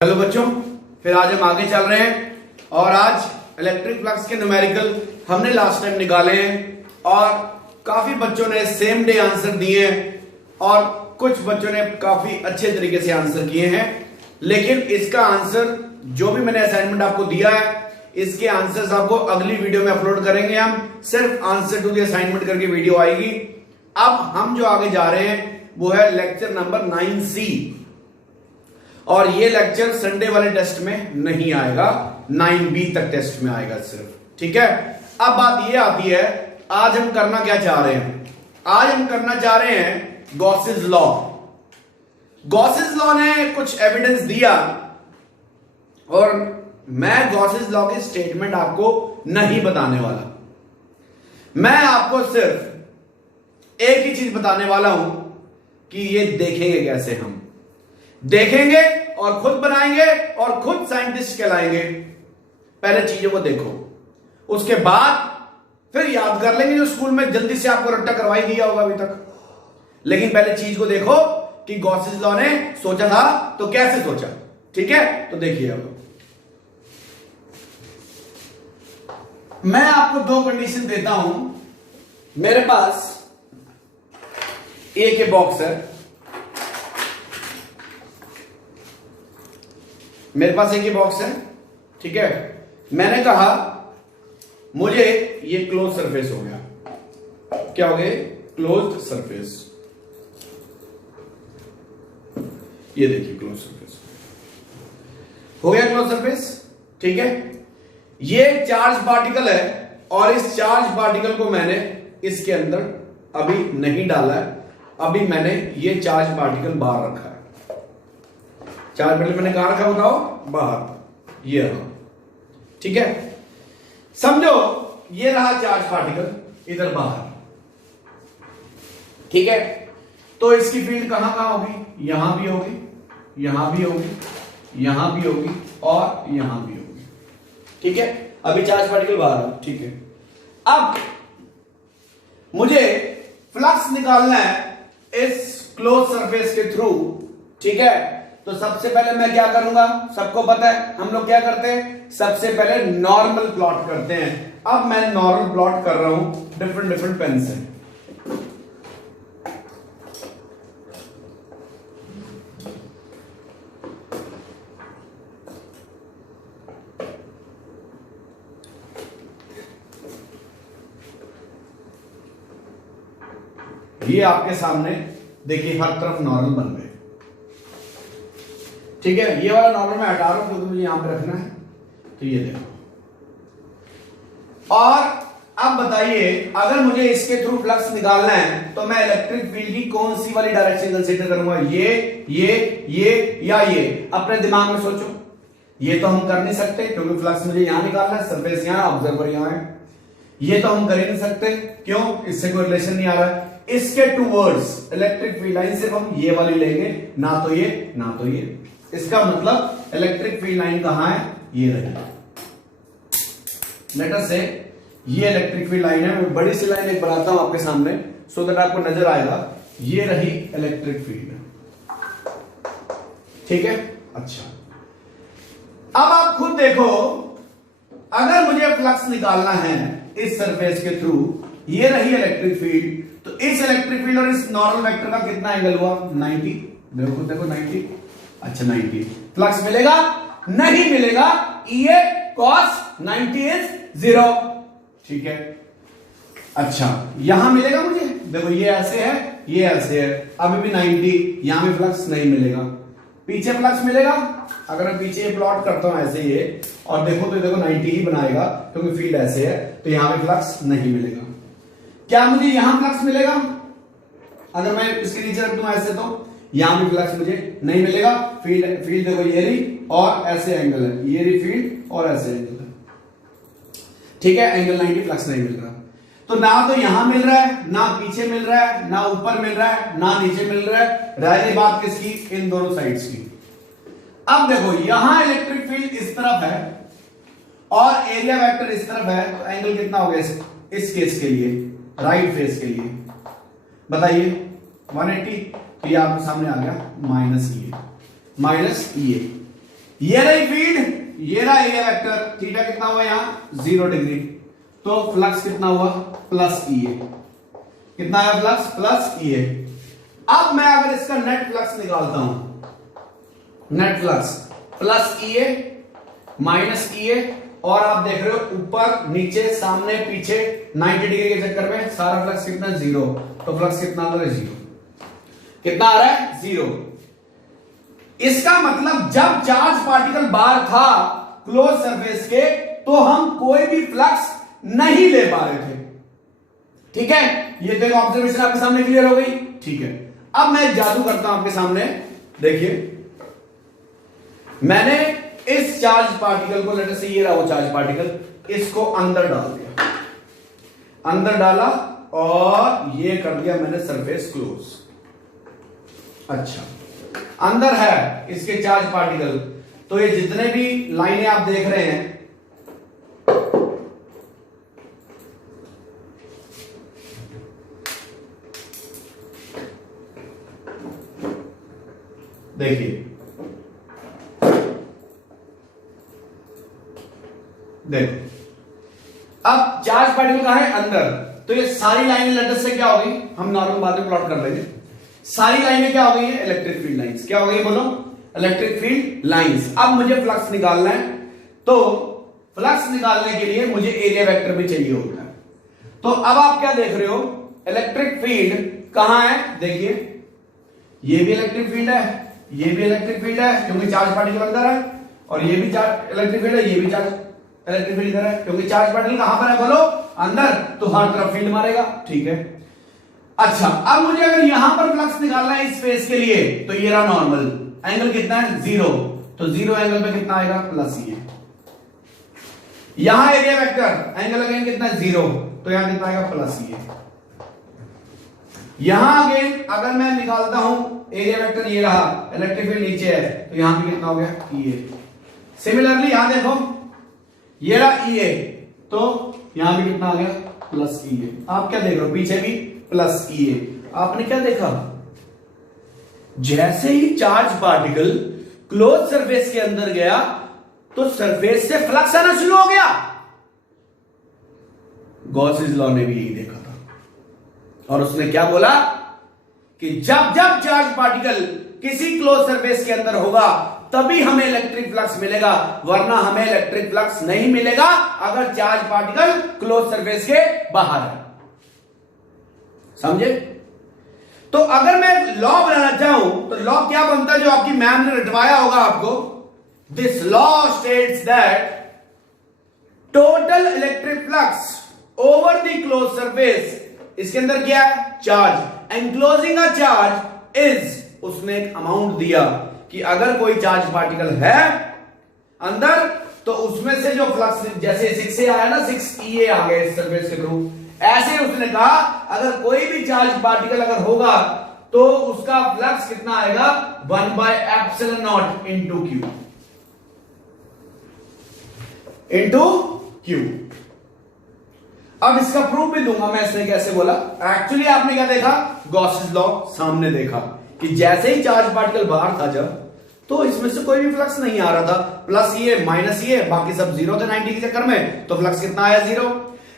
Hello बच्चों, फिर आज हम आगे चल रहे हैं और आज इलेक्ट्रिक फ्लक्स के न्यूमेरिकल हमने लास्ट टाइम निकाले हैं और काफी बच्चों ने सेम डे आंसर दिए हैं और कुछ बच्चों ने काफी अच्छे तरीके से आंसर किए हैं। लेकिन इसका आंसर जो भी मैंने असाइनमेंट आपको दिया है, इसके आंसर्स आपको अगली वीडियो में अपलोड करेंगे। हम सिर्फ आंसर टू द असाइनमेंट करके वीडियो आएगी। अब हम जो आगे जा रहे हैं वो है लेक्चर नंबर 9C और ये लेक्चर संडे वाले टेस्ट में नहीं आएगा, 9B तक टेस्ट में आएगा सिर्फ। ठीक है, अब बात ये आती है आज हम करना क्या चाह रहे हैं। आज हम करना चाह रहे हैं गॉसेस लॉ। गॉसेस लॉ ने कुछ एविडेंस दिया और मैं गॉसेस लॉ की स्टेटमेंट आपको नहीं बताने वाला। मैं आपको सिर्फ एक ही चीज बताने वाला हूं कि ये देखेंगे कैसे। हम देखेंगे और खुद बनाएंगे और खुद साइंटिस्ट कहलाएंगे। पहले चीजों को देखो, उसके बाद फिर याद कर लेंगे जो स्कूल में जल्दी से आपको रट्टा करवाई दिया होगा अभी तक। लेकिन पहले चीज को देखो कि गॉसेस लॉ ने सोचा था तो कैसे सोचा। ठीक है, तो देखिए अब मैं आपको दो कंडीशन देता हूं। मेरे पास ए के बॉक्स है, मेरे पास एक ही बॉक्स है। ठीक है, मैंने कहा मुझे ये क्लोज सरफेस हो गया। क्या हो गया? Closed surface. ये देखिए क्लोज सरफेस हो गया, क्लोज सरफेस। ठीक है, ये चार्ज पार्टिकल है और इस चार्ज पार्टिकल को मैंने इसके अंदर अभी नहीं डाला है। अभी मैंने ये चार्ज पार्टिकल बाहर रखा है। चार्ज पार्टिकल मैंने कहां रखा बताओ? बाहर। ये रहा। ठीक है, समझो ये रहा चार्ज पार्टिकल इधर बाहर। ठीक है, तो इसकी फील्ड कहां कहां होगी? यहां भी होगी, यहां भी होगी, यहां भी होगी और यहां भी होगी। ठीक है, अभी चार्ज पार्टिकल बाहर है। ठीक है, अब मुझे फ्लक्स निकालना है इस क्लोज सरफेस के थ्रू। ठीक है, तो सबसे पहले मैं क्या करूंगा? सबको पता है हम लोग क्या करते हैं, सबसे पहले नॉर्मल प्लॉट करते हैं। अब मैं नॉर्मल प्लॉट कर रहा हूं डिफरेंट डिफरेंट पेन से। ये आपके सामने देखिए हर तरफ नॉर्मल बन गए। ठीक है, ये वाला नॉर्मल मैं हटा रहा हूं क्योंकि मुझे यहां पे रखना है। तो ये देखो, और अब बताइए अगर मुझे इसके थ्रू फ्लक्स निकालना है तो मैं इलेक्ट्रिक फील्ड की कौन सी वाली डायरेक्शन कंसीडर करूंगा? ये या ये? अपने दिमाग में सोचो। ये तो हम कर नहीं सकते क्योंकि फ्लक्स मुझे यहां निकालना है, सरफेस यहां, ऑब्जर्वर यहां है। ये तो हम कर ही नहीं सकते, क्यों? इससे कोई रिलेशन नहीं आ रहा है। इसके टूवर्ड्स इलेक्ट्रिक फील्ड लाइन सिर्फ हम ये वाली लेंगे, ना तो ये ना तो ये। इसका मतलब इलेक्ट्रिक फील्ड लाइन कहां है? ये रही। लेट अस से ये इलेक्ट्रिक फील्ड लाइन है। मैं बड़ी सी लाइन एक बनाता हूं आपके सामने सो दैट आपको नजर आएगा। ये रही इलेक्ट्रिक फील्ड। ठीक है, अच्छा अब आप खुद देखो, अगर मुझे फ्लक्स निकालना है इस सरफेस के थ्रू, ये रही इलेक्ट्रिक फील्ड, तो इस इलेक्ट्रिक फील्ड और इस नॉर्मल वेक्टर का कितना एंगल हुआ? 90। देखो देखो 90। अच्छा 90 फ्लक्स मिलेगा? नहीं मिलेगा। ये cos 90 इज 0। ठीक है, अच्छा यहां मिलेगा मुझे? देखो ये ऐसे है, ये ऐसे है, अभी भी 90। यहां भी फ्लक्स नहीं मिलेगा। पीछे फ्लक्स मिलेगा? अगर मैं पीछे प्लॉट करता हूं ऐसे ये और देखो तो देखो 90 ही बनाएगा क्योंकि फील्ड ऐसे है, तो यहां पे फ्लक्स नहीं मिलेगा। क्या मुझे यहां फ्लक्स मिलेगा? अगर मैं इसके नीचे रख दूं ऐसे तो यहां भी फ्लक्स मुझे नहीं मिलेगा। फील्ड देखो ये रही और ऐसे एंगल है, ये रही फील्ड और ऐसे एंगल है। ठीक है, एंगल 90, फ्लक्स नहीं मिल रहा। तो ना तो यहां मिल रहा है, ना पीछे मिल रहा है, ना ऊपर मिल रहा है, ना नीचे मिल रहा है। रह गई बात किसकी? इन दोनों साइड्स की। अब देखो यहां इलेक्ट्रिक फील्ड इस तरफ है और एरिया वेक्टर इस तरफ है, तो एंगल कितना हो गया इस केस के लिए, राइट फेस के लिए? बताइए 180। तो ये आपके सामने आ गया माइनस ई ए। ये रही फील्ड, ये रहा एरिया वेक्टर, थीटा कितना हुआ यहां 0 डिग्री, तो फ्लक्स कितना हुआ प्लस EA, कितना है फ्लक्स प्लस EA। अब मैं अगर इसका नेट फ्लक्स निकालता हूं, net flux plus EA minus EA, और आप देख रहे हो ऊपर नीचे सामने पीछे 90 डिग्री के चक्कर में सारा फ्लक्स कितना 0, तो फ्लक्स कितना आ रहा है 0, कितना आ रहा है 0। इसका मतलब जब चार्ज पार्टिकल बाहर था क्लोज सरफेस के, तो हम कोई भी फ्लक्स नहीं ले पा रहे थे, ठीक है। ये तो एक ऑब्जर्वेशन आपके सामने क्लियर हो गई, ठीक है। अब मैं जादू करता हूं आपके सामने, देखिए मैंने इस चार्ज पार्टिकल को, लेटर से ये रहा वो चार्ज पार्टिकल, इसको अंदर डाल दिया, अंदर डाला और ये कर दिया मैंने सरफेस क्लोज। अच्छा, अंदर है इसके चार्ज पार्टिकल, तो ये जितने भी लाइनें आप देख रहे हैं, देखिए देखो, अब चार्ज पार्टिकल कहां है अंदर, तो ये सारी लाइनें लेटर से क्या हो गई, हम नॉर्मल बाद में प्लॉट कर लेंगे। सारी लाइनें क्या हो गई है इलेक्ट्रिक फील्ड लाइंस, क्या हो गई बोलो इलेक्ट्रिक फील्ड लाइंस। अब मुझे फ्लक्स निकालना है, तो फ्लक्स निकालने के लिए मुझे एरिया वेक्टर भी चाहिए होता है। तो अब आप क्या देख रहे हो, इलेक्ट्रिक फील्ड कहां है, देखिए ये भी इलेक्ट्रिक फील्ड है, ये भी इलेक्ट्रिक फील्ड है क्योंकि चार्ज पार्टिकल अंदर है, और ये भी चार्ज इलेक्ट्रिक फील्ड है, ये भी चार्ज इलेक्ट्रिक फील्ड इधर है क्योंकि चार्ज पार्टिकल कहां पर है बोलो अंदर, तो हर तरफ फील्ड मारेगा, ठीक है। अच्छा, अब मुझे अगर यहां पर फ्लक्स निकालना है इस स्पेस के लिए, तो ये रहा नॉर्मल, एंगल कितना है 0, तो 0 एंगल पे कितना आएगा प्लस EA। यहां एरिया वेक्टर एंगल अगेन कितना है 0, तो यहां कितना आएगा प्लस EA। यहां अगेन अगर मैं निकालता हूं एरिया वेक्टर, ये रहा इलेक्ट्रिक फील्ड नीचे है, तो यहां भी कितना हो गया EA। सिमिलरली यहां देखो ये रहा EA, तो यहां भी कितना आ गया प्लस EA। आप क्या देख रहे हो, पीछे भी प्लस EA। आपने क्या देखा, जैसे ही चार्ज पार्टिकल क्लोज सरफेस के अंदर गया, तो सरफेस से फ्लक्स आना शुरू हो गया। गॉसेस लॉ ने भी यही देखा था, और उसने क्या बोला कि जब जब चार्ज पार्टिकल किसी क्लोज सरफेस के अंदर होगा, तभी हमें इलेक्ट्रिक फ्लक्स मिलेगा, वरना हमें इलेक्ट्रिक फ्लक्स नहीं मिलेगा अगर चार्ज पार्टिकल क्लोज सरफेस के बाहर है। समझे? तो अगर मैं लॉ बनाना चाहूं, तो लॉ क्या बनता है जो आपकी मैम ने रटवाया होगा आपको। This law states that total electric flux over the close surface, इसके अंदर क्या है charge, enclosing a charge is, उसने एक अमाउंट दिया कि अगर कोई चार्ज पार्टिकल है अंदर, तो उसमें से जो फ्लक्स, जैसे 6 से आया ना, 6 EA आ गए इस सरफेस के थ्रू, ऐसे उसने कहा अगर कोई भी चार्ज पार्टिकल अगर होगा, तो उसका फ्लक्स कितना आएगा 1/ε0 इंटू क्यू। अब इसका प्रूफ भी दूंगा मैं, इसने कैसे बोला। एक्चुअली आपने क्या देखा, गॉसेस लॉ सामने देखा कि जैसे ही चार्ज पार्टिकल बाहर था जब, तो इसमें से कोई भी फ्लक्स नहीं आ रहा था, प्लस EA माइनस EA, बाकी सब 0 थे 90 के चक्कर में, तो फ्लक्स कितना आया 0।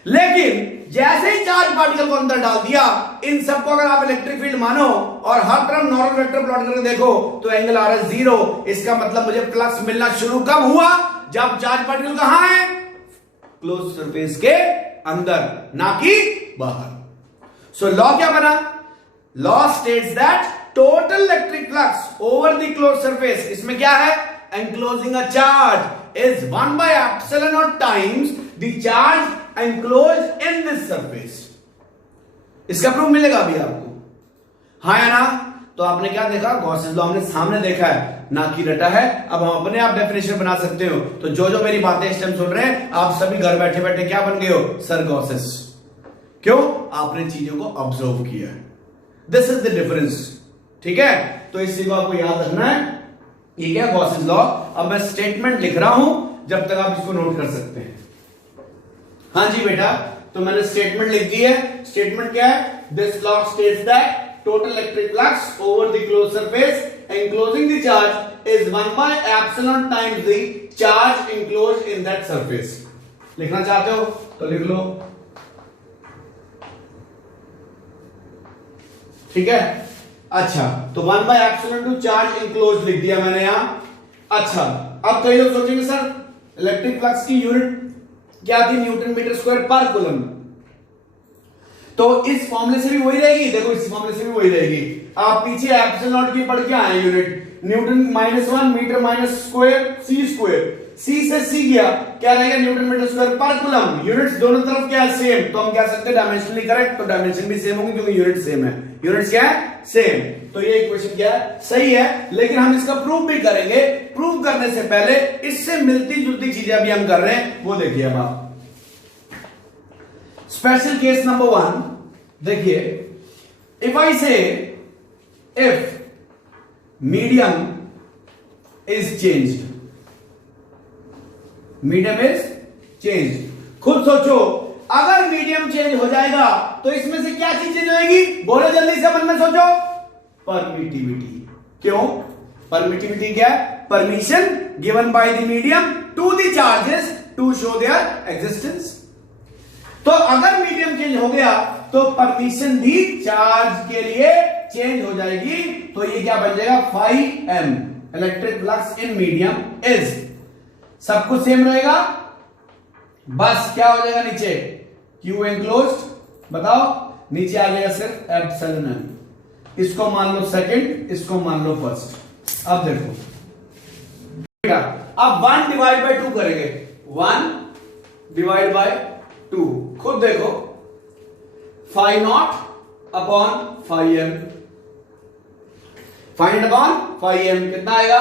लेकिन जैसे ही चार्ज पार्टिकल को अंदर डाल दिया, इन सबको अगर आप इलेक्ट्रिक फील्ड मानो और हर तरफ नॉर्मल वेक्टर प्लॉट करके देखो, तो एंगल आ रहा है 0। इसका मतलब मुझे फ्लक्स मिलना शुरू कब हुआ, जब चार्ज पार्टिकल कहां है क्लोज सरफेस के अंदर, ना कि बाहर। सो लॉ क्या बना, law states that total electric flux over the close surface, इसमें क्या है, enclosing a charge is 1/ε0 times the charge enclosed in this surface. इसका प्रूफ मिलेगा अभी आपको, हाँ या ना। तो आपने क्या देखा, गॉसेस लॉ हमने सामने देखा है, ना कि रटा है। अब हम अपने आप डेफिनेशन बना सकते हो। तो जो जो मेरी बातें इस टाइम सुन रहे हैं, आप सभी घर बैठे बैठे क्या बन गए हो, सर गॉसेस। क्यों, आपने चीजों को ऑब्जर्व किया है। दिस इज द डिफरेंस, ठीक है। तो इस चीज को आपको याद रखना है, ये क्या गॉसेस लॉ। अब मैं स्टेटमेंट लिख रहा हूं, जब तक आप इसको नोट कर सकते हैं। हाँ जी बेटा, तो मैंने स्टेटमेंट लिख दी है। स्टेटमेंट क्या है, this law states that total electric flux over the close surface enclosing the charge is 1 by epsilon times the charge enclosed in that surface. लिखना चाहते हो तो लिख लो, ठीक है। अच्छा, तो 1 by epsilon to charge enclose लिख दिया मैंने यहां। अच्छा, अब कई लोग सोचेंगे सर इलेक्ट्रिक फ्लक्स की यूनिट क्या थी, न्यूटन मीटर स्क्वायर पर कूलम। तो इस फॉर्मूले से भी वही रहेगी, देखो इस फॉर्मूले से भी वही रहेगी। आप पीछे एप्सिलॉन नॉट की पढ़ के आए unit, newton -1 metre minus square C square, C से सी गया, क्या रहेगा न्यूटन मीटर स्क्वायर पर कूलम। यूनिट्स दोनों तरफ क्या है, सेम, तो हम क्या सकते हैं डायमेंशनली करेक्ट, तो डायमेंशन भी सेम होंगे क्योंकि यूनिट सेम है। यूनिट्स क्या है, सेम। तो ये इक्वेशन क्या है, सही है। लेकिन हम इसका प्रूफ भी करेंगे। प्रूफ करने से पहले इससे मिलती जुलती चीजें अभी हम कर रहे हैं, वो देखिए अब आप। स्पेशल केस नंबर 1 देखिए, इफ आई से if medium is changed, medium is changed, खुद सोचो अगर मीडियम चेंज हो जाएगा तो इसमें से क्या चीज चेंज होगी, बोलो जल्दी से मन में सोचो, परमिटिविटी। क्यों, परमिटिविटी क्या है, permission given by the medium to the charges to show their existence. तो अगर मीडियम चेंज हो गया तो परमिशन भी चार्ज के लिए चेंज हो जाएगी। तो ये क्या बन जाएगा, phi m electric flux in medium is, सब कुछ सेम रहेगा, बस क्या हो जाएगा नीचे क्यू एनक्लोज्ड, बताओ नीचे आ जाएगा सिर्फ एप्सिलॉन एम। इसको मान लो सेकंड, इसको मान लो फर्स्ट। अब देखो अब 1 डिवाइड बाय 2 करेंगे, 1 डिवाइड बाय 2, खुद देखो phi naught upon phi m, find upon phi m कितना आएगा,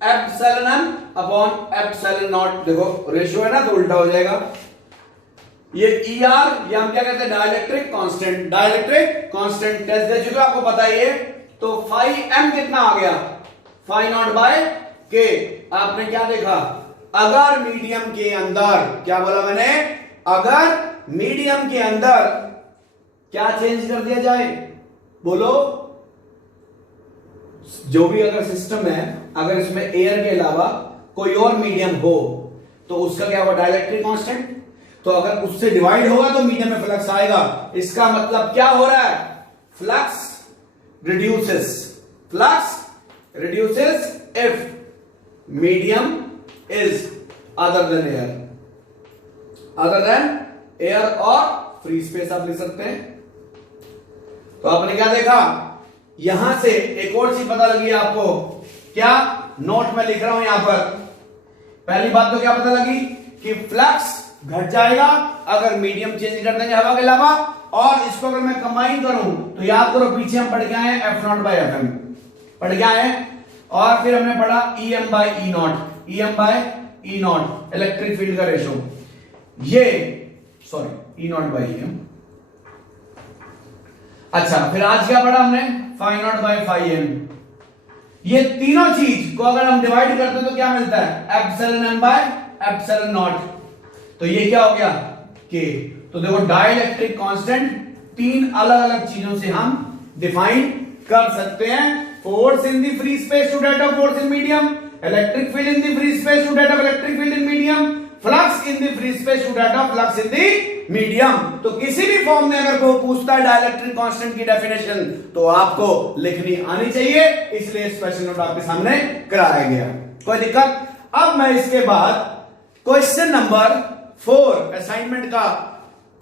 epsilon m upon epsilon naught. देखो रेशियो है ना तो उल्टा हो जाएगा। ये ई आर, ये हम क्या कहते हैं, dielectric constant, dielectric constant test दे चुके आपको पता ही है। तो फाई एम कितना आ गया, फाई नॉट बाय के। आपने क्या देखा, अगर मीडियम के अंदर, क्या बोला मैंने, अगर मीडियम के अंदर क्या चेंज कर दिया जाए, बोलो जो भी अगर सिस्टम है, अगर इसमें एयर के अलावा कोई और मीडियम हो तो उसका क्या होगा, डाइलेक्ट्रिक कांस्टेंट। तो अगर उससे डिवाइड होगा तो मीडियम में फ्लक्स आएगा। इसका मतलब क्या हो रहा है, flux reduces, flux reduces if medium is other than air, other than air और फ्री स्पेस आप लिख सकते हैं। तो आपने क्या देखा, यहां से एक और चीज पता लगी आपको, क्या, नोट में लिख रहा हूं यहां पर। पहली बात तो क्या पता लगी कि फ्लक्स घट जाएगा अगर मीडियम चेंज कर देंगे हवा के अलावा। और इसको अगर मैं कंबाइन करूं तो याद करो पीछे हम पढ़ के आए F naught by F m, पढ़ के आए, और फिर हमने पढ़ा E m by E naught, E m by E naught electric field का रेशो, ये sorry E naught by m. अच्छा, फिर आज क्या पढ़ा हमने, phi naught by phi m. ये तीनों चीज को अगर हम डिवाइड करते हैं तो क्या मिलता है, epsilon m by epsilon naught. तो ये क्या हो गया, के। तो देखो डाइलेक्ट्रिक कांस्टेंट तीन अलग अलग चीजों से हम डिफाइन कर सकते हैं। Force in the free space to that of force in medium, electric field in the free space to that of electric field in medium, flux in the free space to that of flux in the medium. तो किसी भी form में अगर कोई पूछता है dielectric constant की definition तो आपको लिखनी आनी चाहिए, इसलिए स्पेशल नोट आपके सामने कराया गया। कोई दिक्कत? अब मैं इसके बाद क्वेश्चन नंबर 4 असाइनमेंट का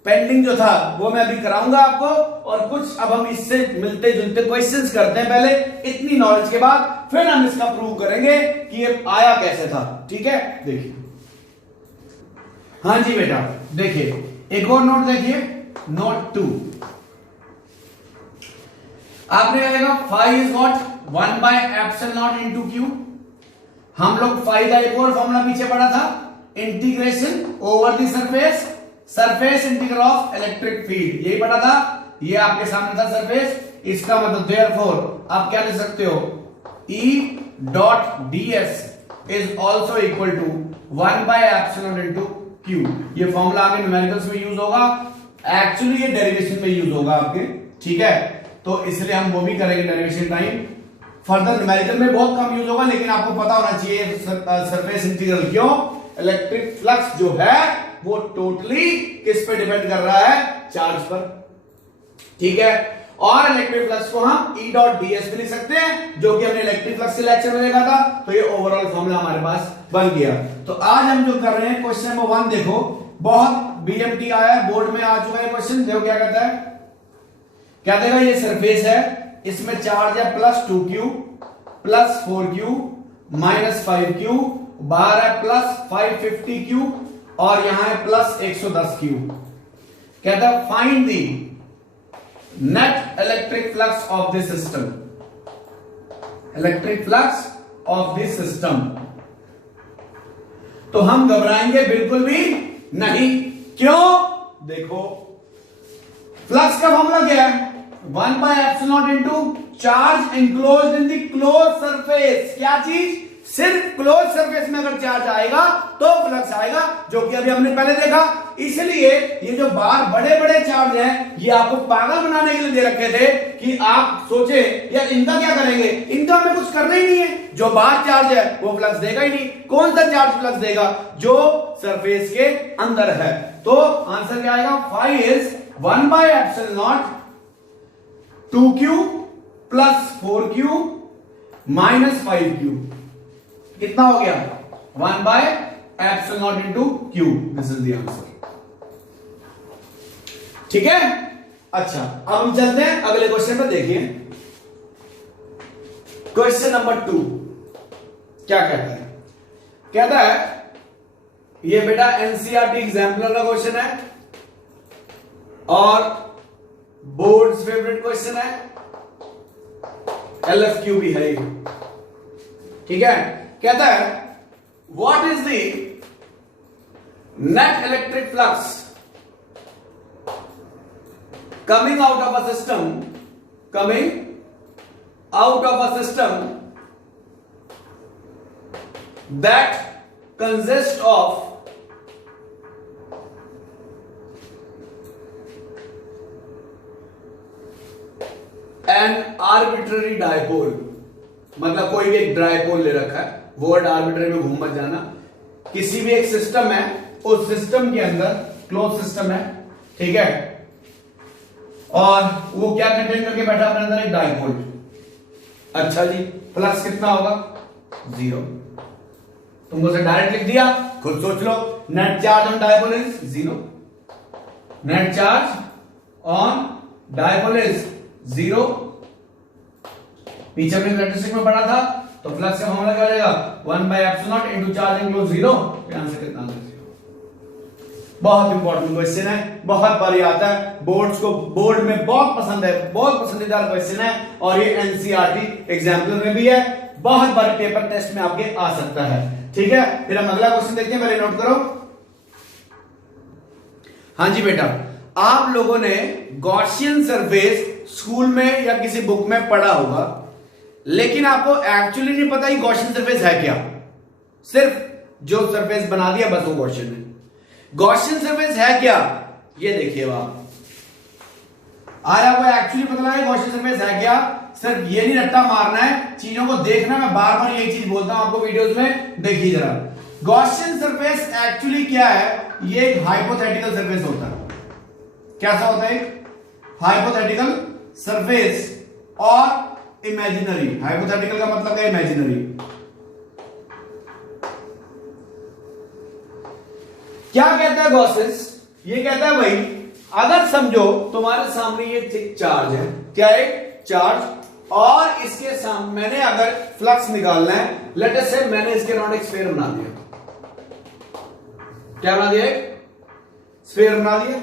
पेंडिंग जो था वो मैं अभी कराऊंगा आपको, और कुछ अब हम इससे मिलते जुलते क्वेश्चंस करते हैं पहले, इतनी नॉलेज के बाद फिर हम इसका प्रूव करेंगे कि ये आया कैसे था। ठीक है, देखिए, हाँ जी बेटा, देखिए एक और नोट देखिए, नोट 2। आपने कहेगा phi is naught 1 by epsilon naught into q. हम लोग फाई का एक और फॉर्मूला पीछे पढ़ा था, integration over the surface, surface integral of electric field, यही पढ़ा था। ये आपके सामने था सरफेस, इसका मतलब देयरफॉर आप क्या लिख सकते हो, E dot ds is also equal to 1 by epsilon into Q। ये फॉर्मूला आगे न्यूमेरिकल्स में यूज होगा, एक्चुअली ये डेरिवेशन में यूज होगा आपके, ठीक है। तो इसलिए हम वो भी करेंगे डेरिवेशन टाइम। फर्दर न्यूमेरिकल में बहुत कम यूज होगा, लेकिन आपको पता होना चाहिए सरफेस इंटीग्रल। क्यों? इलेक्ट्रिक फ्लक्स जो है वो टोटली किस पे डिपेंड कर रहा है? चार्ज पर। ठीक है, और इलेक्ट्रिक फ्लक्स को हम E डॉट ds भी लिख सकते हैं, जो कि हमने इलेक्ट्रिक फ्लक्स के लेक्चर में देखा था। तो ये ओवरऑल फॉर्मूला हमारे पास बन गया। तो आज हम जो कर रहे हैं क्वेश्चन नंबर 1, देखो बहुत BMT आया है, बोर्ड में आ चुका है क्वेश्चन। देखो क्या कहता है, क्या देगा, ये सरफेस है, इसमें चार्ज है +2q +4q -5q, बाहर है +550q और यहां है +110q। कहता है find the net electric flux of this system, electric flux of this system. तो हम घबराएंगे बिल्कुल भी नहीं। क्यों? देखो फ्लक्स का फॉर्मूला क्या है? 1/ε into charge enclosed in the close surface. क्या चीज? सिर्फ क्लोज सरफेस में अगर चार्ज आएगा तो फ्लक्स आएगा, जो कि अभी हमने पहले देखा। इसलिए ये जो बाहर बड़े बड़े चार्ज हैं, ये आपको पागल बनाने के लिए दे रखे थे कि आप सोचे यार इनका क्या करेंगे, इनका हमें कुछ करना ही नहीं है। जो बाहर चार्ज है वो फ्लक्स देगा ही नहीं। कौन सा चार्ज फ्लक्स देगा? जो सरफेस के अंदर है। तो आंसर क्या आएगा? Phi is 1/ε 2q +4q -5q। कितना हो गया? 1/ε into q। This is the answer. ठीक है, अच्छा अब हम चलते हैं अगले क्वेश्चन पर। देखिए क्वेश्चन नंबर 2 क्या कहता है? कहता है ये बेटा एनसीईआरटी एग्जाम्पलर का क्वेश्चन है और बोर्ड्स फेवरेट क्वेश्चन है, LFQ भी है ये। ठीक है, कहता है what is the net electric flux coming out of a system that consists of an arbitrary dipole। मतलब कोई भी एक डायपोल ले रखा है, वर्ड आर्बिट्ररी में घूम मत जाना। किसी भी एक सिस्टम है, उस सिस्टम के अंदर क्लोज सिस्टम है, ठीक है, और वो क्या कंटेन करके बैठा अपने अंदर? एक डाइपोल। अच्छा जी, फ्लक्स कितना होगा? 0। तुमको से डायरेक्ट लिख दिया, खुद सोच लो। Net charge on dipole is 0। Net charge on dipole is 0। पीछे अपने कैरेक्टरिस्टिक में पढ़ा था, तो फ्लक्स का फॉर्मूला क्या रहेगा? 1/ε इनटू चार्ज इनक्लोज 0। आंसर कितना? आंसर 0। बहुत इंपॉर्टेंट क्वेश्चन है, बहुत बार आता है बोर्ड में बहुत पसंद है, बहुत पसंदीदा क्वेश्चन है, और ये एनसीईआरटी एग्जाम्पल में भी है, बहुत बार पेपर टेस्ट में आपके आ सकता है। ठीक है, फिर हम अगला क्वेश्चन देखते हैं, पहले नोट करो। हाँ जी बेटा, आप लोगों ने गॉसियन सरफेस स्कूल में या किसी बुक में पढ़ा होगा, लेकिन आपको एक्चुअली नहीं पता ही गॉसियन सरफेस है क्या। सिर्फ जो सरफेस बना दिया बस वो गॉसियन है। गॉसियन सरफेस है क्या, ये देखिए आप। आज आपको एक्चुअली पता लगा गॉसियन सरफेस है क्या। सिर्फ ये नहीं रट्टा मारना है, चीजों को देखना। मैं बार बार यही चीज बोलता हूं आपको वीडियोस में, देखिए जरा। गॉसियन सरफेस एक्चुअली क्या है? ये एक हाइपोथेटिकल सरफेस होता है। कैसा होता है? हाइपोथेटिकल सरफेस और इमेजिनरी। हाइपोथेटिकल का मतलब है इमेजिनरी। क्या कहता है गॉसेस? ये कहता है भाई, अगर समझो तुम्हारे सामने ये चार्ज है, क्या है? चार्ज, और इसके सामने मैंने अगर फ्लक्स निकालना है, लेट अस से मैंने इसके अराउंड एक स्फीयर बना दिया। क्या बना दिया? स्फीयर बना दिया,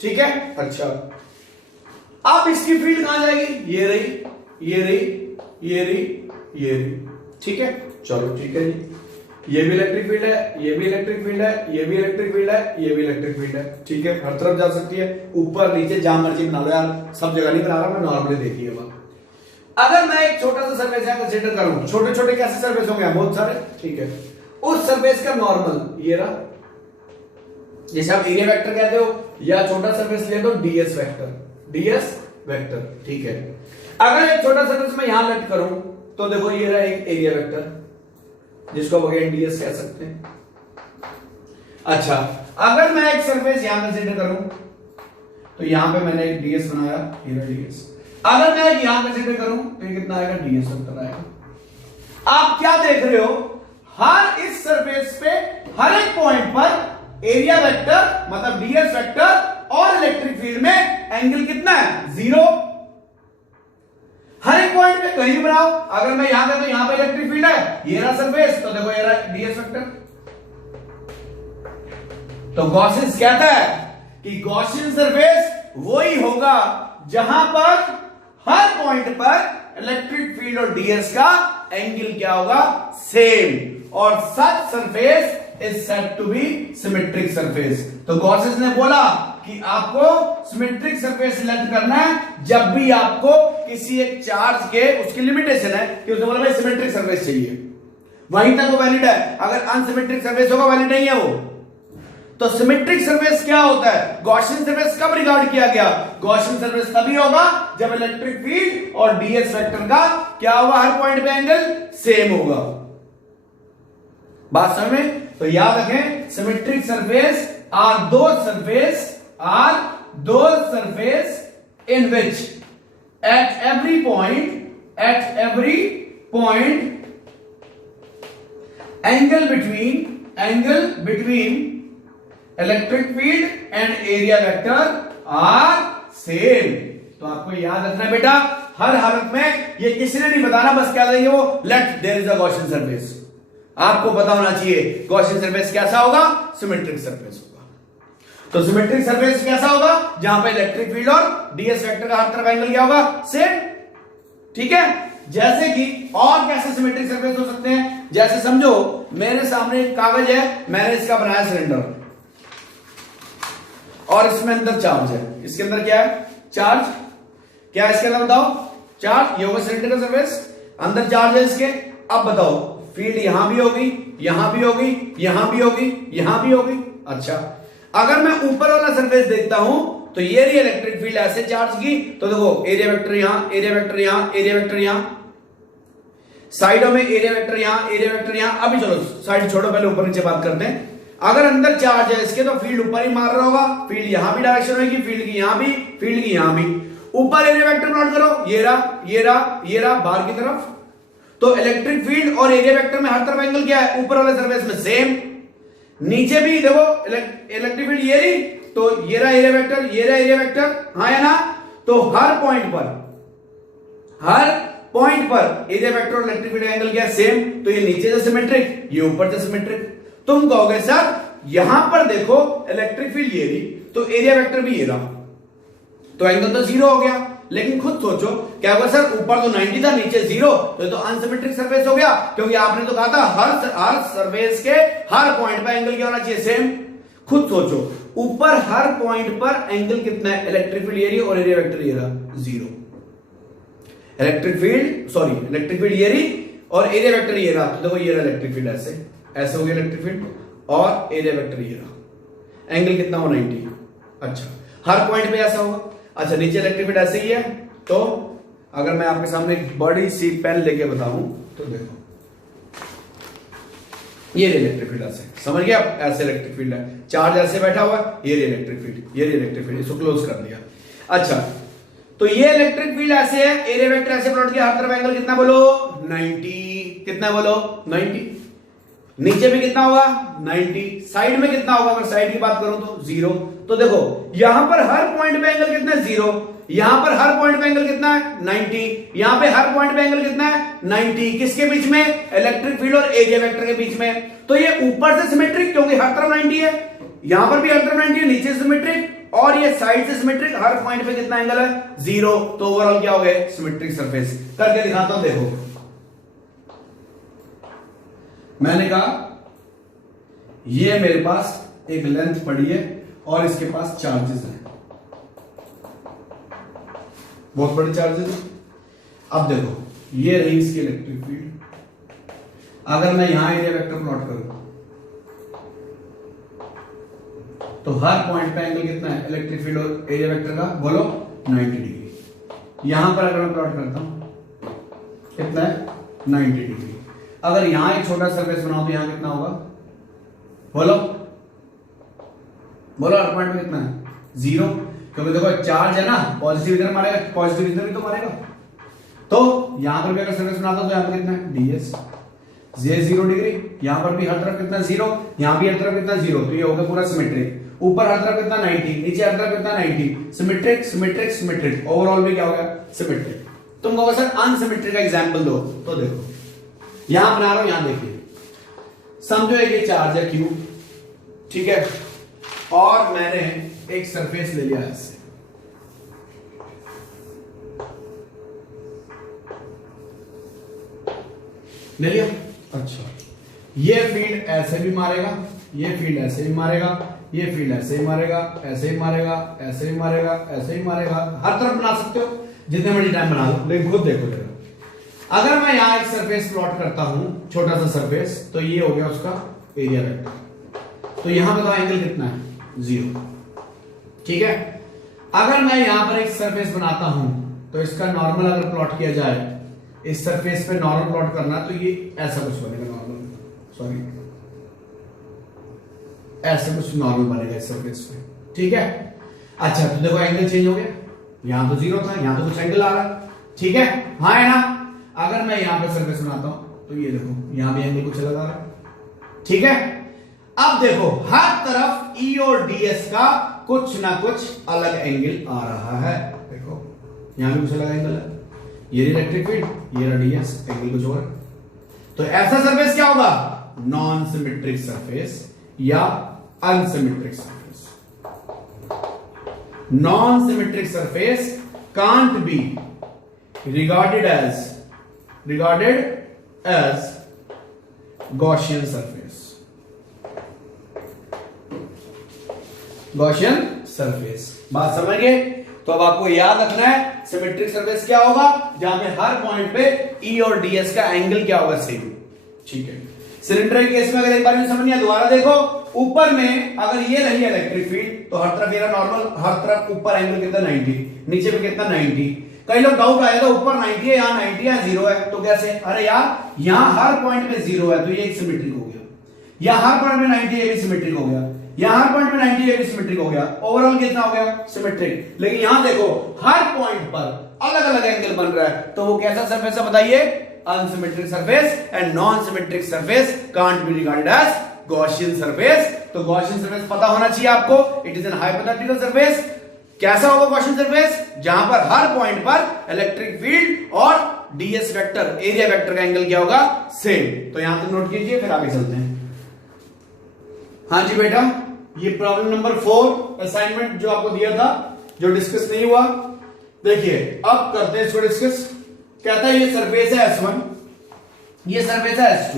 ठीक है। अच्छा, अब इसकी फील्ड कहां जाएगी? ये रही, ये रही, ये रही, ये रही, ठीक है। चलो ठीक है जी, ये भी इलेक्ट्रिक फील्ड है, ये भी इलेक्ट्रिक फील्ड है, ये भी इलेक्ट्रिक फील्ड है, ये भी इलेक्ट्रिक फील्ड है, ठीक है। हर तरफ जा सकती है, ऊपर नीचे जहां मर्जी बना लो यार, सब जगह नहीं बना रहा मैं, नॉर्मली देखिए। अगर मैं एक छोटा सा सरफेस यहां कंसीडर करूं, छोटे छोटे कैसे सरफेस होंगे? बहुत सारे, ठीक है। उस सरफेस का नॉर्मल ये रहा, जैसे आप एरिया वेक्टर कहते हो, या छोटा सरफेस ले दो ds वेक्टर, ds वेक्टर, ठीक है। अगर एक छोटा सरफेस मैं यहां लेट करूं, तो देखो ये रहा एक एरिया वेक्टर जिसको अगेन डीएस कह सकते हैं। अच्छा, अगर मैं एक सरफेस यहां कंसीडर करूं तो यहां पे मैंने एक डीएस बनाया, ये रहा डीएस। अगर मैं यहां कंसीडर करूं तो ये कितना आएगा, डीएस वेक्टर आएगा। आप क्या देख रहे हो, हर इस सरफेस पे हर एक पॉइंट पर एरिया वेक्टर मतलब डीएस वेक्टर और इलेक्ट्रिक फील्ड में एंगल कितना है, 0। हर एक पॉइंट पे कहीं भी बनाओ, अगर मैं यहां पे तो यहां पे इलेक्ट्रिक फील्ड है, ये रहा सरफेस, तो देखो ये रहा डीएस वेक्टर। तो गॉसियन कहता है कि गॉसियन सरफेस वही होगा जहां पर हर पॉइंट पर इलेक्ट्रिक फील्ड और डीएस का एंगल क्या होगा, सेम, और such surface is said to be symmetric surface. तो गॉसियन ने बोला कि आपको सिमेट्रिक सरफेस सिलेक्ट करना है जब भी आपको किसी एक चार्ज के, उसकी लिमिटेशन है कि उसने बोला भाई सिमेट्रिक सरफेस चाहिए, वहीं तक वो वैलिड है। अगर अनसिमेट्रिक सरफेस होगा वैलिड नहीं है वो। तो सिमेट्रिक सरफेस क्या होता है, गॉसियन सरफेस कब रिगार्ड किया गया, गॉसियन सरफेस तभी होगा जब इलेक्ट्रिक फील्ड और डीएस वेक्टर का क्या होगा, हर पॉइंट पे एंगल सेम होगा। बात समझ में? तो याद रखें, symmetric surface are those surface in which at every point angle between electric field and area vector are same. तो आपको याद रखना है बेटा, हर हालत में ये किसी ने नहीं बताना, बस क्या देंगे वो, let there is a Gaussian surface. आपको पता होना चाहिए गॉसियन सरफेस कैसा होगा, सिमेट्रिक सरफेस होगा। तो सिमेट्रिक सरफेस कैसा होगा, जहां पे इलेक्ट्रिक फील्ड और डीएस वेक्टर का हर तरफ एंगल क्या होगा, सेम। ठीक है, जैसे कि और कैसे सिमेट्रिक सरफेस हो सकते हैं, जैसे समझो मेरे सामने एक कागज है, मैंने इसका बनाया सिलेंडर और इसमें अंदर चार्ज है। इसके अंदर क्या है, चार्ज। क्या है इसके अंदर बताओ, चार्ज। ये होगा सिलेंडर का सरफेस, अंदर चार्ज है इसके। अब बताओ, फील्ड यहां भी होगी, यहां भी होगी, यहां भी होगी, यहां भी होगी। अच्छा, अगर मैं ऊपर वाला सरफेस देखता हूं तो ये रही इलेक्ट्रिक फील्ड ऐसे चार्ज की, तो देखो एरिया वेक्टर यहां, एरिया वेक्टर यहां, एरिया वेक्टर यहां, साइडों में एरिया वेक्टर यहां, एरिया वेक्टर यहां। अभी चलो साइड छोड़ो, पहले ऊपर नीचे बात करते हैं। अगर अंदर चार्ज है इसके तो फील्ड ऊपर ही मार रहा होगा, फील्ड यहां भी डायरेक्शन होगी, फील्ड की यहां भी, फील्ड की यहां भी। ऊपर एरिया वेक्टर प्लॉट करो, ये रहा, ये रहा, ये रहा, बाहर की तरफ। तो इलेक्ट्रिक फील्ड और एरिया वेक्टर में हर तरफ एंगल क्या है, ऊपर वाले सरफेस में सेम। नीचे भी देखो इलेक्ट्रिक फील्ड ये रही, तो ये रहा एरिया वेक्टर, ये रहा एरिया वेक्टर, हाँ है ना। तो हर पॉइंट पर एरिया वेक्टर और इलेक्ट्रिक फील्ड एंगल क्या है, सेम। तो ये नीचे से सिमेट्रिक, ये ऊपर से सिमेट्रिक। तुम कहोगे सर यहां पर देखो इलेक्ट्रिक फील्ड ये रही, तो एरिया वेक्टर भी ये रहा, तो एंगल तो 0 हो गया। लेकिन खुद सोचो क्या होगा सर, ऊपर तो 90 था, नीचे 0, तो अनसिमेट्रिक सरफेस हो गया, क्योंकि आपने तो कहा था हर सरफेस के हर पॉइंट पर एंगल क्या होना चाहिए, सेम। खुद सोचो, ऊपर हर पॉइंट पर एंगल कितना है, इलेक्ट्रिक फील्ड ये रही और एरिया वेक्टर ये रहा, 0। इलेक्ट्रिक फील्ड ये रही और एरिया वेक्टर ये रहा, तो देखो ये रहा इलेक्ट्रिक फील्ड, ऐसे हो गया इलेक्ट्रिक फील्ड, और एरिया वेक्टर ये रहा, एंगल कितना हो, 90। अच्छा, हर पॉइंट पे ऐसा होगा। अच्छा, नीचे इलेक्ट्रिक फील्ड ऐसे ही है। तो अगर मैं आपके सामने एक बड़ी सी पेन लेके बताऊं तो देखो ये इलेक्ट्रिक फील्ड ऐसे, समझ गया आप, ऐसे इलेक्ट्रिक फील्ड है, चार्ज ऐसे बैठा हुआ है, ये इलेक्ट्रिक फील्ड, ये इलेक्ट्रिक फील्ड, इसको क्लोज कर दिया। अच्छा, तो ये इलेक्ट्रिक फील्ड ऐसे है, एरिया वेक्टर ऐसे प्लॉट किया, हर तरफ एंगल कितना बोलो, 90। कितना बोलो, 90। नीचे भी कितना होगा, 90। साइड में कितना होगा, अगर साइड की बात करूं तो 0। तो देखो यहां पर हर पॉइंट पे एंगल कितना है, 0। यहां पर हर पॉइंट पे एंगल कितना है, 90। यहां पे हर पॉइंट पे एंगल कितना है, 90। किसके बीच में, इलेक्ट्रिक फील्ड और एरिया वेक्टर के बीच में। तो ये ऊपर से सिमेट्रिक, क्योंकि हर तरफ 90 है, यहां पर भी हर तरफ 90 है, नीचे से सिमेट्रिक, और ये साइड से सिमेट्रिक, हर पॉइंट पे कितना एंगल है, 0। तो ओवरऑल क्या हो गया, सिमेट्रिक सरफेस। करके दिखाता हूं, देखो मैंने कहा ये मेरे पास एक लेंथ पड़ी है और इसके पास चार्जेस हैं, बहुत बड़े चार्जेस हैं। अब देखो ये रही इसकी इलेक्ट्रिक फील्ड, अगर मैं यहां एरिया वेक्टर प्लॉट करूं तो हर पॉइंट पे एंगल कितना है, इलेक्ट्रिक फील्ड और एरिया वेक्टर का बोलो, 90 डिग्री। यहां पर अगर मैं प्लॉट करता हूं कितना है, 90 डिग्री। अगर यहां एक छोटा सरफेस बनाओ तो यहां कितना होगा, बोलो बोलो, हर पॉइंट पे कितना है, 0, क्योंकि देखो चार्ज है ना, पॉजिटिव इधर मारेगा, पॉजिटिव इधर भी तो मारेगा। तो यहां पर भी अगर सरफेस बनाता हूं तो यहां पर कितना है, ds, ये 0 डिग्री, यहां पर भी हर तरफ कितना 0, यहां भी हर तरफ कितना 0, तो ये होगा पूरा सिमेट्रिक। ऊपर हर तरफ कितना 90, नीचे हर तरफ कितना 90, सिमेट्रिक सिमेट्रिक सिमेट्रिक, ओवरऑल में क्या हो गया, सिमेट्रिक। तुम कहोगे सर अनसिमेट्रिक का एग्जांपल दो, तो देखो यहां बना रहा हूं, यहां देखिए, समझो ये चार्ज है Q, ठीक है, और मैंने एक सरफेस ले लिया ऐसे, ले लिया, अच्छा, ये फील्ड ऐसे भी मारेगा, ये फील्ड ऐसे भी मारेगा, ये फील्ड ऐसे ही मारेगा, ऐसे ही मारेगा, ऐसे ही मारेगा, ऐसे ही मारेगा, हर तरफ बना सकते हो जितने मर्जी टाइम बना लो, लेकिन खुद देखो जरा, अगर मैं यहां एक सरफेस प्लॉट करता हूं, छोटा सा सरफेस, तो ये हो गया उसका एरिया वेक्टर, तो यहां बताओ एंगल कितना है, 0, ठीक है। अगर मैं यहां पर एक सरफेस बनाता हूं, तो इसका नॉर्मल अगर प्लॉट किया जाए, इस सरफेस पे नॉर्मल प्लॉट करना, तो ये ऐसा कुछ बनेगा, नॉर्मल, सॉरी, ऐसे कुछ नॉर्मल बनेगा इस सरफेस पे, ठीक है। अच्छा, तो देखो एंगल चेंज हो गया, यहां तो 0 था, यहां तो कुछ एंगल आ रहा है, ठीक है, हाँ है ना। अगर मैं यहां पे सरफेस बनाता हूं, तो ये देखो यहां भी एंगल कुछ अलग आ रहा है, ठीक है। अब देखो हर तरफ E और ds का कुछ ना कुछ अलग एंगल आ रहा है, देखो यहां भी कुछ अलग एंगल है, ये इलेक्ट्रिक फील्ड, ये ds, एंगल कुछ और, तो ऐसा सरफेस क्या होगा, नॉन सिमेट्रिक सरफेस या unsymmetric surface. Non symmetric surface can't B regarded as Gaussian surface. Gaussian surface, बात समझ गए। तो अब आपको याद रखना है सिमेट्रिक सरफेस क्या होगा, जहां पे हर पॉइंट पे E और ds का एंगल क्या होगा, सेम, ठीक है। सिलेंडर के केस में अगर एक बार में समझ नहीं, दोबारा देखो, ऊपर में अगर ये रही इलेक्ट्रिक फील्ड, तो हर तरफ ये नॉर्मल, हर तरफ ऊपर एंगल कितना 90, नीचे पे कितना 90। कई लोग डाउट आएगा ऊपर 90 है, यहाँ 90 है, 0 है, तो कैसे, अरे यार यहाँ हर पॉइंट पे 0 है, तो ये एक सिमेट्रिक हो गया, यहाँ हर पॉइंट में 90 ये भी सिमेट्रिक हो गया, यहाँ हर पॉइंट में 90 ये भी सिमेट्रिक हो गया, ओवरऑल कितना हो गया, सिमेट्रिक। लेकिन यहाँ देखो हर पॉइंट पर अलग अलग एंगल बन रहा है, तो वो कैसा सरफेस है बताइए, unsymmetric surface, and non symmetric surface can't be regarded as Gaussian surface. तो गॉसियन सरफेस पता होना चाहिए आपको, it is an hypothetical surface. कैसा होगा गॉसियन सरफेस, जहां पर हर पॉइंट पर इलेक्ट्रिक फील्ड और ds वेक्टर, एरिया वेक्टर का एंगल क्या होगा, सेम। तो यहां तक नोट कीजिए, फिर आगे चलते हैं। हाँ जी बेटा, ये प्रॉब्लम नंबर 4 असाइनमेंट जो आपको दिया था, जो डिस्कस नहीं हुआ, देखिए अब करते हैं इसको डिस्कस। कहता है ये सरफेस है S1, ये सरफेस है S2,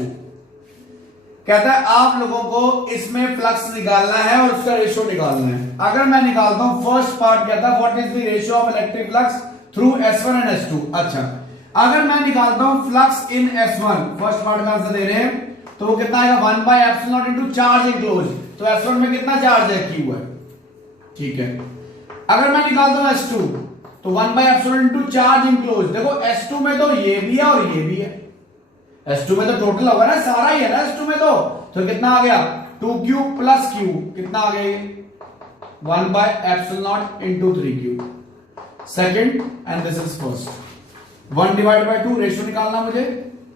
कहता है आप लोगों को इसमें फ्लक्स निकालना है और उसका रेशियो निकालना है। अगर मैं निकालता हूं फर्स्ट पार्ट, कहता है what is the ratio of electric flux through S1 and S2। अच्छा, अगर मैं निकालता हूं flux in S1, first part का आंसर दे रहे हैं, तो वो कितना आएगा, 1/ε0 इनटू चार्ज इनक्लोज। तो S1 में कितना चार्ज है, Q है, ठीक है। अगर मैं निकालता हूं S2, तो 1/ε इनटू चार्ज इनक्लोज। देखो S2 में तो ये भी है और ये भी है, S2 में तो टोटल होगा ना, सारा ही है ना S2 में, तो कितना आ गया, 2Q प्लस Q, कितना आ गया, 1/ε0 into 3Q। Second and this is first, 1/2 ratio निकालना मुझे,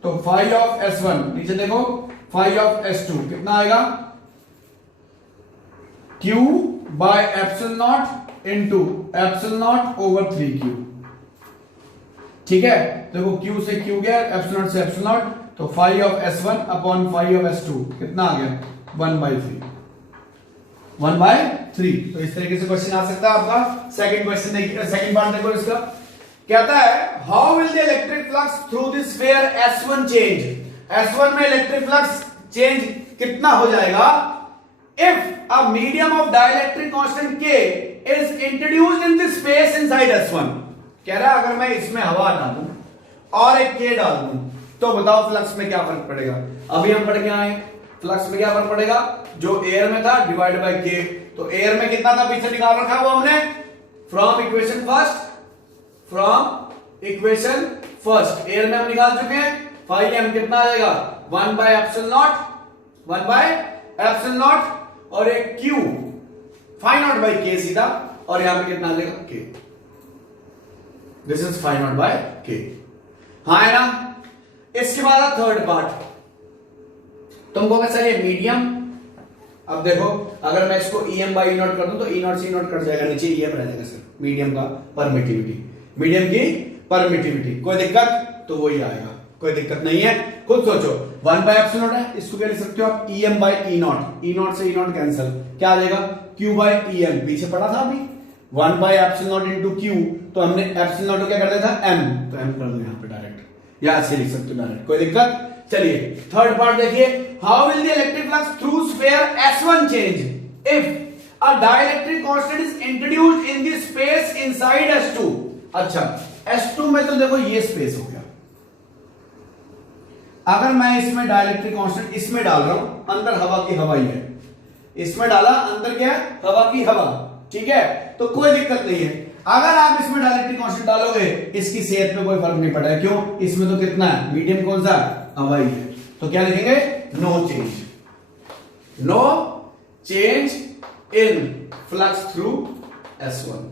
तो 5 ऑफ S1, नीचे देखो 5 ऑफ S2, कितना आएगा, Q/ε0 इनटू ε0 ओवर 3Q, ठीक है। देखो Q से Q गया, ε0 से ε0, तो 5 of S1 upon 5 of S2 कितना आ गया, 1/3, 1/3। तो इस तरीके से क्वेश्चन आ सकता है आपका। सेकंड क्वेश्चन देखिए, सेकंड पार्ट देखो इसका, कहता है how will the electric flux through this sphere S1 change. S1 में इलेक्ट्रिक फ्लक्स चेंज कितना हो जाएगा if a medium of dielectric constant K is introduced in this space inside S1। कह रहा है अगर मैं इसमें हवा डालूं और एक K डाल दूं, तो बताओ फ्लक्स में क्या फर्क पड़ेगा। अभी हम पढ़ के आए, फ्लक्स में क्या फर्क पड़ेगा, जो एयर में था डिवाइड बाय K। तो एयर में कितना था पीछे निकाल रखा वो हमने, फ्रॉम इक्वेशन फर्स्ट, एयर में हम निकाल चुके हैं फाइव एम कितना आएगा 1 by epsilon not, 1 by epsilon not और एक क्यू फाइव नॉट बाय के सीधा, और यहां पे कितना आ जाएगा K. This is phi naught by K. हाँ है ना। इसके बाद थर्ड पार्ट, तुमको क्या सर ये मीडियम। अब देखो अगर मैं इसको EM बाई नॉट कर दूं तो E not C not cut जाएगा, नीचे EM रह जाएगा सर, मीडियम का परमिटिविटी, मीडियम की परमिटिविटी। कोई दिक्कत तो वही आएगा, कोई दिक्कत नहीं है। खुद सोचो 1 बाय एप्सिलॉन नॉट है, इसको क्या लिख सकते हो आप EM by E not, E not से E नॉट कैंसिल, क्या आ जाएगा Q बाई EM, पीछे पढ़ा था अभी 1 by epsilon naught into Q, तो हमने एप्सिलॉन नॉट को क्या कर दिया था M, तो M कर दो यहां पे डायरेक्ट, या ऐसे लिख सकते हो डायरेक्ट, कोई दिक्कत। चलिए थर्ड पार्ट देखिए, how will the electric flux through sphere S1 change if a dielectric constant is introduced in the space inside S2। अच्छा S2 में तो देखो ये स्पेस हो गया, अगर मैं इसमें डाइलेक्ट्रिक कांस्टेंट इसमें डाल रहा हूं, अंदर हवा की हवा ही है, इसमें डाला अंदर क्या है हवा की हवा, ठीक है, तो कोई दिक्कत नहीं है। अगर आप इसमें डाइलेक्ट्रिक कांस्टेंट डालोगे इसकी सेहत में कोई फर्क नहीं पड़ेगा, क्यों, इसमें तो कितना है मीडियम कौन सा हवा ही है, तो क्या लिखेंगे no change, no change in flux through S1,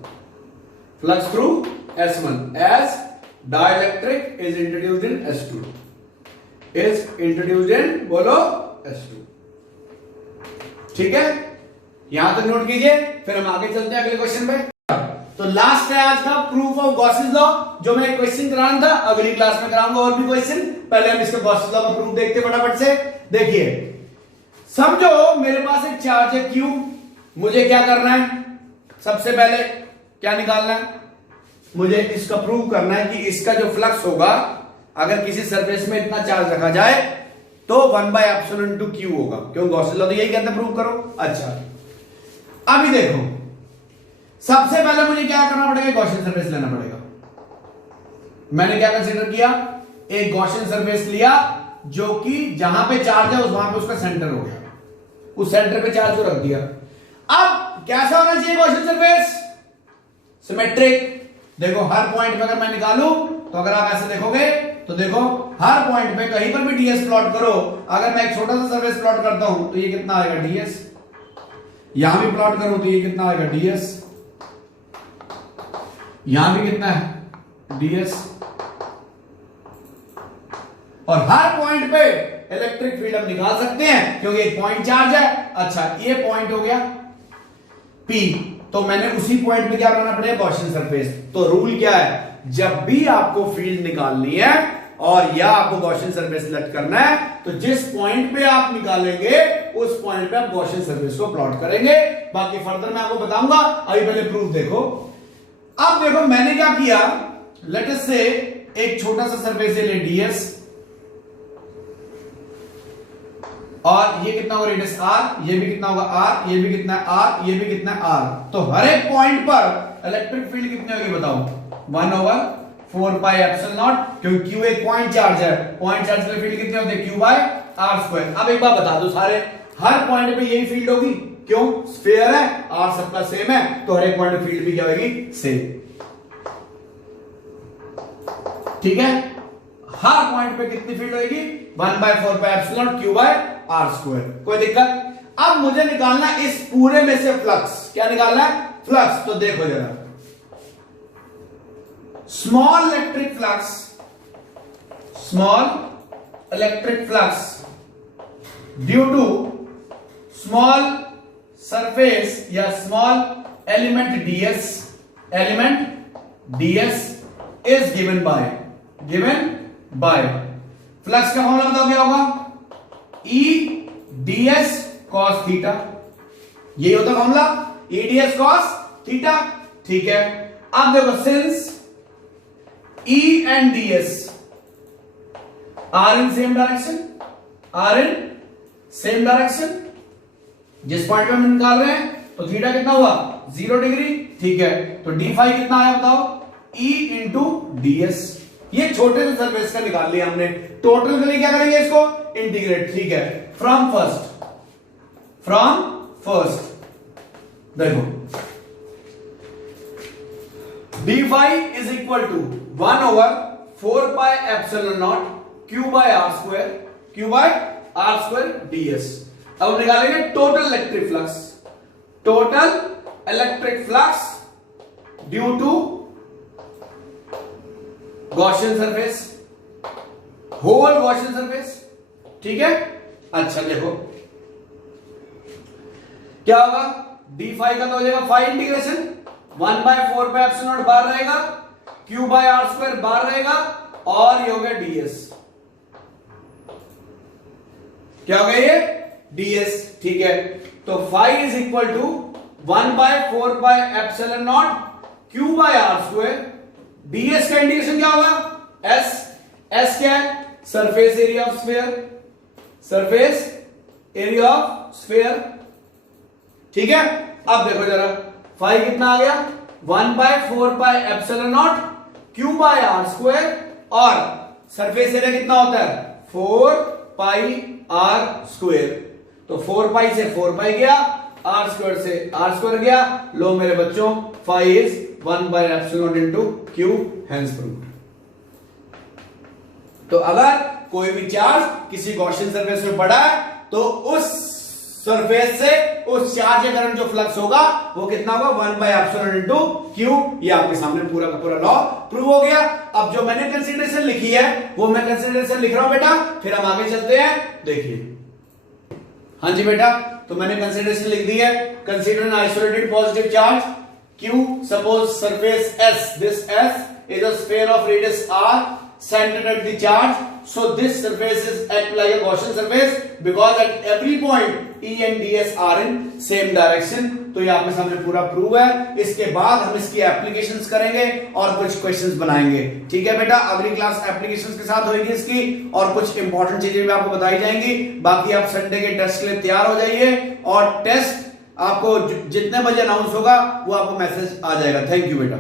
flux through S1 as dielectric is introduced in S2, is introduced in बोलो S2, ठीक है, यहां तक नोट कीजिए, फिर हम आगे चलते हैं अगले क्वेश्चन पे। तो लास्ट है आज का प्रूफ ऑफ गॉसेस लॉ, जो मैं क्वेश्चन कराना था अगली क्लास में कराऊंगा और भी क्वेश्चन, पहले हम इसके गॉसेस लॉ का प्रूफ देखते फटाफट से। देखिए समझो मेरे पास एक चार्ज है Q, मुझे क्या करना है, सबसे पहले क्या निकालना है, मुझे इसका प्रूव करना है कि इसका जो फ्लक्स होगा अगर किसी सरफेस में इतना चार्ज रखा जाए तो 1 बाय एप्सिलॉन टू Q होगा, क्यों गॉसेस लॉ तो यही कहते हैं प्रूव करो। अच्छा अभी देखो सबसे पहले मुझे क्या करना पड़ेगा, गॉसियन सरफेस लेना पड़ेगा। मैंने क्या कंसीडर किया, एक गॉसियन सरफेस लिया जो कि जहां पे चार्ज है उस वहां पे उसका सेंटर हो गया, उस सेंटर पे चार्ज को रख दिया। अब कैसा होना चाहिए गॉसियन सरफेस, सिमेट्रिक। देखो हर पॉइंट पे अगर मैं निकालूं तो अगर आप ऐसे देखोगे तो देखो हर पॉइंट पे कहीं पर भी ds प्लॉट करो, अगर मैं एक छोटा सा सरफेस प्लॉट करता हूं तो ये कितना आएगा ds, यहां भी प्लॉट करूं तो ये कितना आएगा ds, यहां भी कितना है ds, और हर पॉइंट पे इलेक्ट्रिक फील्ड हम निकाल सकते हैं क्योंकि एक पॉइंट चार्ज है। अच्छा ये पॉइंट हो गया P, तो मैंने उसी पॉइंट पे क्या बनाना पड़ेगा गॉसियन सरफेस। तो रूल क्या है, जब भी आपको फील्ड निकालनी है और या आपको गॉसियन सरफेस सेलेक्ट करना है तो जिस पॉइंट पे आप निकालेंगे उस पॉइंट पे आप गॉसियन सरफेस को प्लॉट करेंगे। बाकी फर्दर मैं आपको बताऊंगा, अभी पहले प्रूफ देखो। अब देखो मैंने क्या किया, लेट अस से एक छोटा सा सरफेस ले ds और ये कितना होगा रेडियस r, ये भी कितना होगा r, ये भी कितना है r, ये भी कितना है r, तो हर एक पॉइंट पर इलेक्ट्रिक फील्ड कितनी होगी बताओ, 1/4 पाई एप्सिलॉन नॉट, क्योंकि q एक पॉइंट चार्ज है, पॉइंट चार्ज के लिए फील्ड कितनी होती है q बाय r स्क्वायर। अब एक बात बता दो, सारे हर पॉइंट पे यही फील्ड होगी, क्यों स्फीयर है, r सबका सेम है, तो हर एक पॉइंट पे फील्ड भी क्या होगी सेम, ठीक है। हर पॉइंट पे कितनी फील्ड होगी 1/4 pi epsilon q by r square, कोई दिक्कत। अब मुझे निकालना इस पूरे में से फ्लक्स, क्या निकालना है फ्लक्स, तो देखो जरा small electric flux, small electric flux due to small surface या small element ds is given by flux का फॉर्मूला बताओ क्या होगा, E ds cos थीटा, यही होता formula E ds cos theta, ठीक है। अब देखो since E and ds are in same direction, जिस पॉइंट पे हम निकाल रहे हैं तो थीटा कितना हुआ 0 डिग्री, ठीक है। तो d फाई कितना आया बताओ, E इंटू ds, ये छोटे से सरफेस का निकाल लिया हमने, टोटल के लिए क्या करेंगे इसको इंटीग्रेट, ठीक है। फ्रॉम फर्स्ट देखो d phi is equal to 1/4 pi epsilon naught Q by R square ds। अब निकालेंगे total electric flux due to Gaussian surface, whole Gaussian surface. ठीक है, अच्छा देखो क्या होगा, डी फाई का तो हो जाएगा फाई इंटीग्रेशन 1/4 पे एप्सिलॉन नॉट बाहर रहेगा, Q बाय आर स्क्वायर बाहर रहेगा, और ये हो गया ds। क्या हो गया ये ds। ठीक है, तो phi is equal to 1/4 pi epsilon naught Q by R square, ds का इंटीग्रेशन क्या होगा, s क्या है, सरफेस एरिया ऑफ स्फीयर। ठीक है, अब देखो जरा फाई कितना आ गया, 1/4 pi epsilon naught Q by R square, और सरफेस एरिया कितना होता है 4 पाई आर स्क्वायर। तो 4 पाई से 4 पाई गया, आर स्क्वायर से आर स्क्वायर गया। लो मेरे बच्चों, फाई इज 1/एप्सिलॉन इनटू Q, हेंस प्रूव्ड। तो अगर कोई भी चार्ज किसी गॉसियन सरफेस में पड़ा है तो उस सरफेस से उस चार्ज या करंट जो फ्लक्स होगा वो कितना होगा 1/एप्सिलॉन इनटू Q। ये आपके सामने पूरा का पूरा लॉ प्रूव हो गया। अब जो मैंने कंसीडरेशन लिखी है वो मैं कंसीडरेशन लिख रहा हूं बेटा, फिर हम आगे चलते हैं। देखिए, हाँ जी बेटा, तो मैंने कंसीडरेशन लिख दी है। Consider an isolated positive charge Q, suppose surface S, this S is a sphere of radius R centered at the charge, so this surface is act like a Gaussian surface because at every point E and ds are in same direction। तो ये आपके सामने पूरा prove है। इसके बाद हम इसकी एप्लीकेशंस करेंगे और कुछ क्वेश्चंस बनाएंगे। ठीक है बेटा, अगली क्लास एप्लीकेशंस के साथ होगी इसकी, और कुछ इंपॉर्टेंट चीजें भी आपको बताई जाएंगी। बाकी आप संडे के टेस्ट के लिए तैयार हो जाइए, और टेस्ट आपको जितने बजे अनाउंस होगा वो आपको मैसेज आ जाएगा। थैंक यू बेटा।